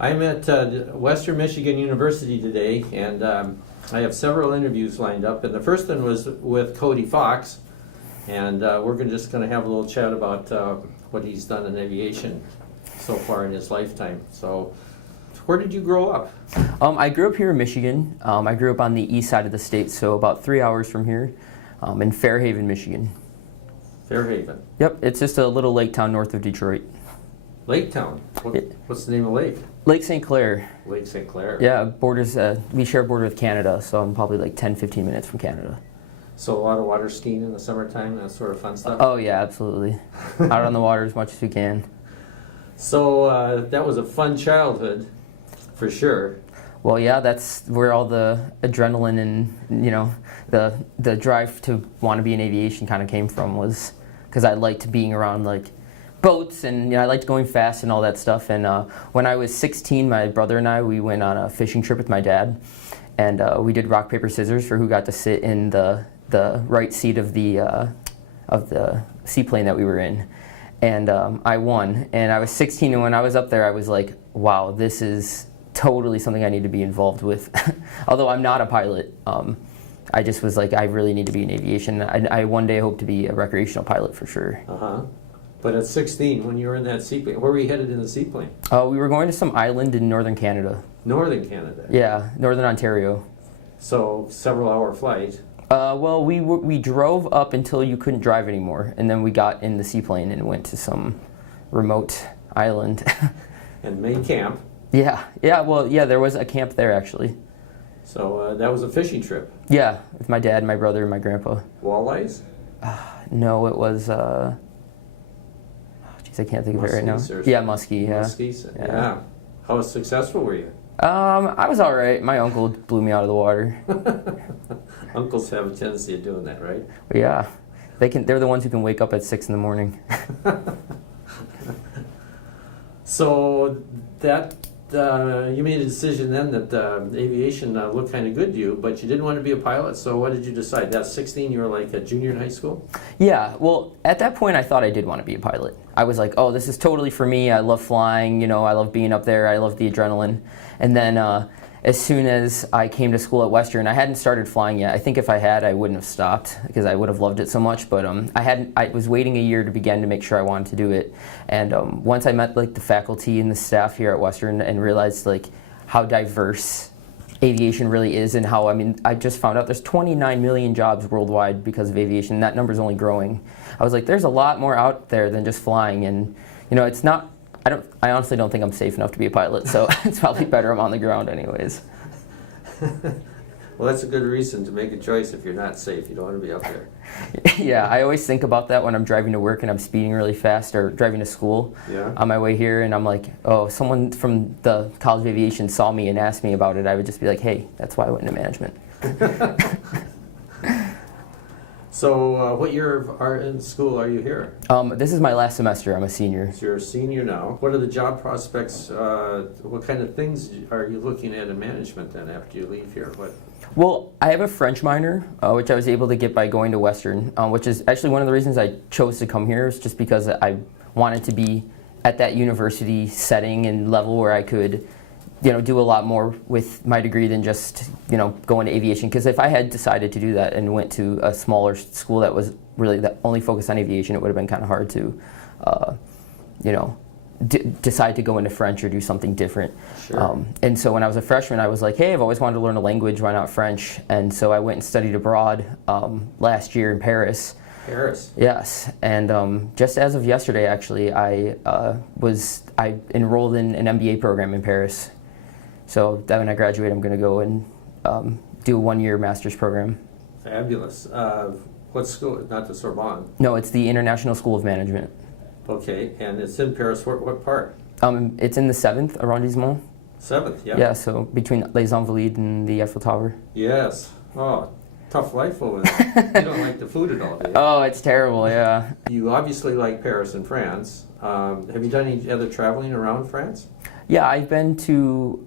I'm at Western Michigan University today, and I have several interviews lined up. And the first one was with Cody Fox, and just going to have a little chat about what he's done in aviation so far in his lifetime. So, where did you grow up? I grew up here in Michigan. I grew up on the east side of the state, so about 3 hours from here, in Fairhaven, Michigan. Fairhaven. Yep, it's just a little lake town north of Detroit. Lake town? What's the name of the lake? Lake St. Clair. Lake St. Clair. Yeah, borders. We share a border with Canada, so I'm probably like 10-15 minutes from Canada. So a lot of water skiing in the summertime, that sort of fun stuff? Oh yeah, absolutely. Out on the water as much as we can. So that was a fun childhood, for sure. Well, yeah, that's where all the adrenaline and the drive to want to be in aviation kind of came from, was because I liked being around like boats and I liked going fast and all that stuff. And when I was 16, my brother and I, we went on a fishing trip with my dad, and we did rock paper scissors for who got to sit in the right seat of the seaplane that we were in. And I won, and I was 16, and when I was up there I was like, wow, this is totally something I need to be involved with. Although I'm not a pilot, I just was like, I really need to be in aviation. I one day hope to be a recreational pilot for sure. But at 16, when you were in that seaplane, where were you headed in the seaplane? We were going to some island in northern Canada. Northern Canada? Yeah, northern Ontario. So, several hour flight. Well, we drove up until you couldn't drive anymore, and then we got in the seaplane and went to some remote island. And made camp. Yeah, there was a camp there actually. So that was a fishing trip? Yeah, with my dad, my brother, and my grandpa. Walleyes? No, it was, I can't think of it right now. Yeah, muskie, yeah. Muskies, yeah. How successful were you? I was all right. My uncle blew me out of the water. Uncles have a tendency of doing that, right? Yeah, they're the ones who can wake up at 6 in the morning. So that you made a decision then that aviation looked kind of good to you, but you didn't want to be a pilot. So what did you decide? At 16, you were like a junior in high school? Yeah, well, at that point I thought I did want to be a pilot. I was like, oh, this is totally for me. I love flying, I love being up there. I love the adrenaline. And then as soon as I came to school at Western, I hadn't started flying yet. I think if I had, I wouldn't have stopped because I would have loved it so much. But I was waiting a year to begin to make sure I wanted to do it. And once I met like the faculty and the staff here at Western and realized like how diverse aviation really is, and how, I just found out there's 29 million jobs worldwide because of aviation, and that number's only growing. I was like, there's a lot more out there than just flying, and it's not, I honestly don't think I'm safe enough to be a pilot, so it's probably better I'm on the ground anyways. Well, that's a good reason to make a choice if you're not safe. You don't want to be up there. Yeah, I always think about that when I'm driving to work and I'm speeding really fast, or driving to school on my way here, and I'm like, oh, someone from the College of Aviation saw me and asked me about it. I would just be like, hey, that's why I went into management. So what year in school are you here? This is my last semester. I'm a senior. So you're a senior now. What are the job prospects? What kind of things are you looking at in management then after you leave here? Well, I have a French minor, which I was able to get by going to Western, which is actually one of the reasons I chose to come here, is just because I wanted to be at that university setting and level where I could do a lot more with my degree than just, going to aviation. Because if I had decided to do that and went to a smaller school that was really only focused on aviation, it would have been kind of hard to, decide to go into French or do something different. Sure. And so when I was a freshman, I was like, hey, I've always wanted to learn a language, why not French? And so I went and studied abroad last year in Paris. Paris? Yes, and just as of yesterday, actually, I enrolled in an MBA program in Paris. So that when I graduate, I'm going to go and do a 1-year master's program. Fabulous. What school? Not the Sorbonne? No, it's the International School of Management. Okay, and it's in Paris. What part? It's in the 7th arrondissement. 7th, yeah. Yeah, so between Les Invalides and the Eiffel Tower. Yes. Oh, tough life over there. You don't like the food at all, do you? Oh, it's terrible, yeah. You obviously like Paris and France. Have you done any other traveling around France? Yeah, I've been to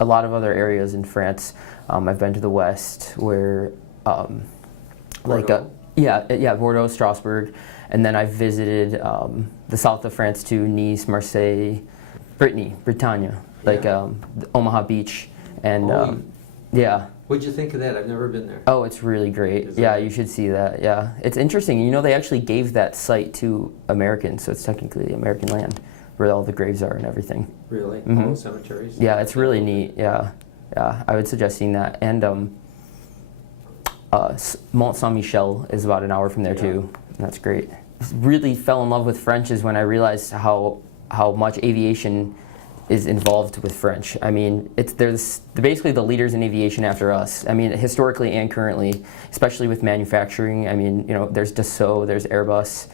a lot of other areas in France. I've been to the west, where Bordeaux. Bordeaux, Strasbourg, and then I've visited the south of France too, Nice, Marseille, Bretagne. like Yeah. Omaha Beach, and Oh, yeah. What'd you think of that? I've never been there. Oh, it's really great. Is it Yeah, right? you should see that. Yeah, it's interesting. You know, they actually gave that site to Americans, so it's technically American land where all the graves are and everything. Really? Mhm. All cemeteries? Yeah, it's really neat. Yeah, yeah. I would suggest seeing that. And Mont Saint Michel is about an hour from there Yeah. too. And that's great. Really fell in love with French is when I realized how much aviation is involved with French. I mean, they're basically the leaders in aviation after us. I mean, historically and currently, especially with manufacturing. I mean, you know, there's Dassault, there's Airbus,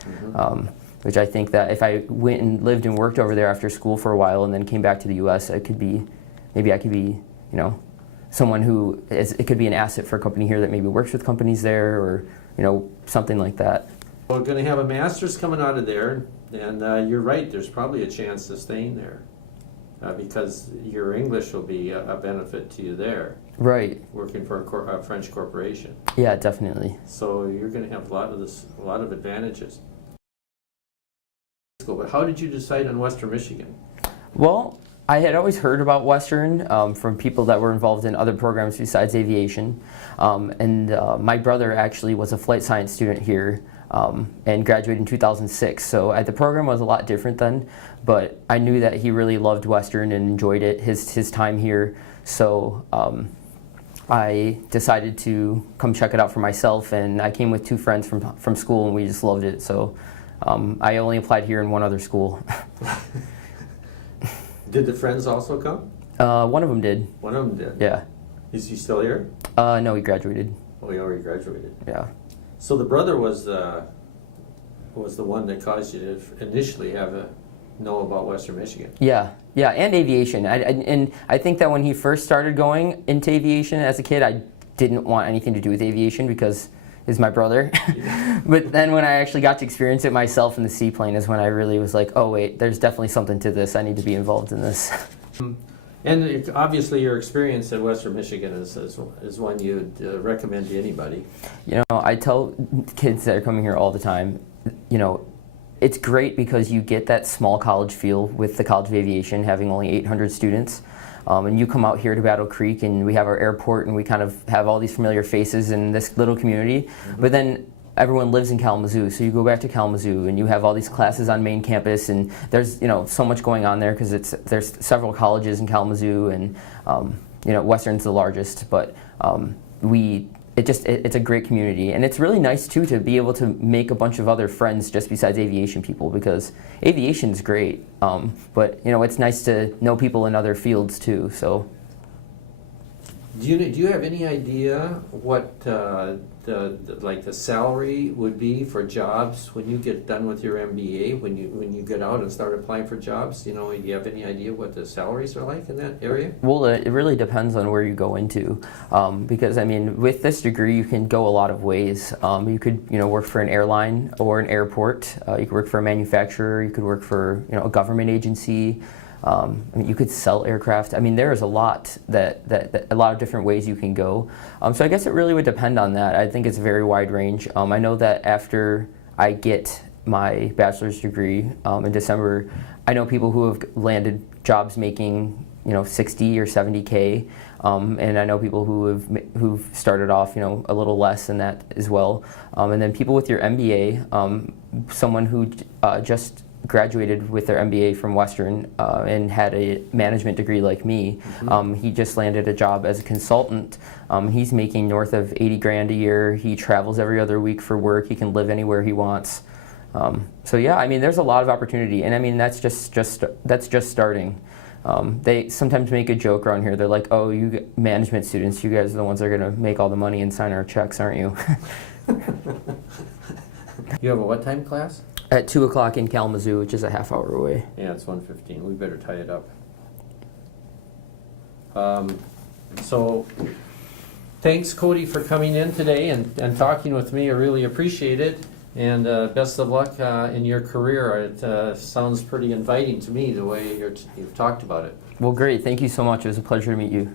which I think that if I went and lived and worked over there after school for a while and then came back to the U.S., maybe I could be, you know, someone who it could be an asset for a company here that maybe works with companies there, or you know, something like that. We're going to have a master's coming out of there, and you're right, there's probably a chance of staying there because your English will be a benefit to you there, Right. working for a French corporation. Yeah, definitely. So you're going to have a lot of advantages. But how did you decide on Western Michigan? Well, I had always heard about Western from people that were involved in other programs besides aviation. My brother actually was a flight science student here and graduated in 2006. So the program was a lot different then, but I knew that he really loved Western and enjoyed it, his time here. So I decided to come check it out for myself, and I came with two friends from school, and we just loved it. So I only applied here in one other school. Did the friends also come? One of them did. One of them did. Yeah. Is he still here? No, he graduated. Oh, he already graduated. Yeah. So the brother was the one that caused you to initially know about Western Michigan. Yeah, yeah, and aviation. And I think that when he first started going into aviation as a kid, I didn't want anything to do with aviation because he's my brother. But then when I actually got to experience it myself in the seaplane is when I really was like, oh wait, there's definitely something to this. I need to be involved in this. And obviously your experience at Western Michigan is one you'd recommend to anybody. You know, I tell kids that are coming here all the time, you know, it's great because you get that small college feel with the College of Aviation having only 800 students. And you come out here to Battle Creek and we have our airport and we kind of have all these familiar faces in this little community. Mm-hmm. But then everyone lives in Kalamazoo, so you go back to Kalamazoo and you have all these classes on main campus, and there's, you know, so much going on there because there's several colleges in Kalamazoo, and you know, Western's the largest, but it's a great community, and it's really nice too to be able to make a bunch of other friends just besides aviation people, because aviation's great, but you know, it's nice to know people in other fields too. So do you have any idea what the salary would be for jobs when you get done with your MBA, when you get out and start applying for jobs? You know, do you have any idea what the salaries are like in that area? Well, it really depends on where you go into, because I mean, with this degree, you can go a lot of ways. You could, you know, work for an airline or an airport. You could work for a manufacturer. You could work for, you know, a government agency. I mean, you could sell aircraft. I mean, there is a lot that a lot of different ways you can go. So I guess it really would depend on that. I think it's a very wide range. I know that after I get my bachelor's degree in December, I know people who have landed jobs making, you know, 60 or 70K, and I know people who've started off, you know, a little less than that as well. And then people with your MBA, someone who just graduated with their MBA from Western and had a management degree like me. Mm-hmm. He just landed a job as a consultant. He's making north of 80 grand a year. He travels every other week for work. He can live anywhere he wants. So yeah, I mean, there's a lot of opportunity, and I mean, that's just starting. They sometimes make a joke around here. They're like, "Oh, you management students, you guys are the ones that are gonna make all the money and sign our checks, aren't you?" You have a what time class? At 2 o'clock in Kalamazoo, which is a half hour away. Yeah, it's 1:15. We better tie it up. So, thanks, Cody, for coming in today and talking with me. I really appreciate it. And best of luck in your career. It sounds pretty inviting to me the way you've talked about it. Well, great. Thank you so much. It was a pleasure to meet you.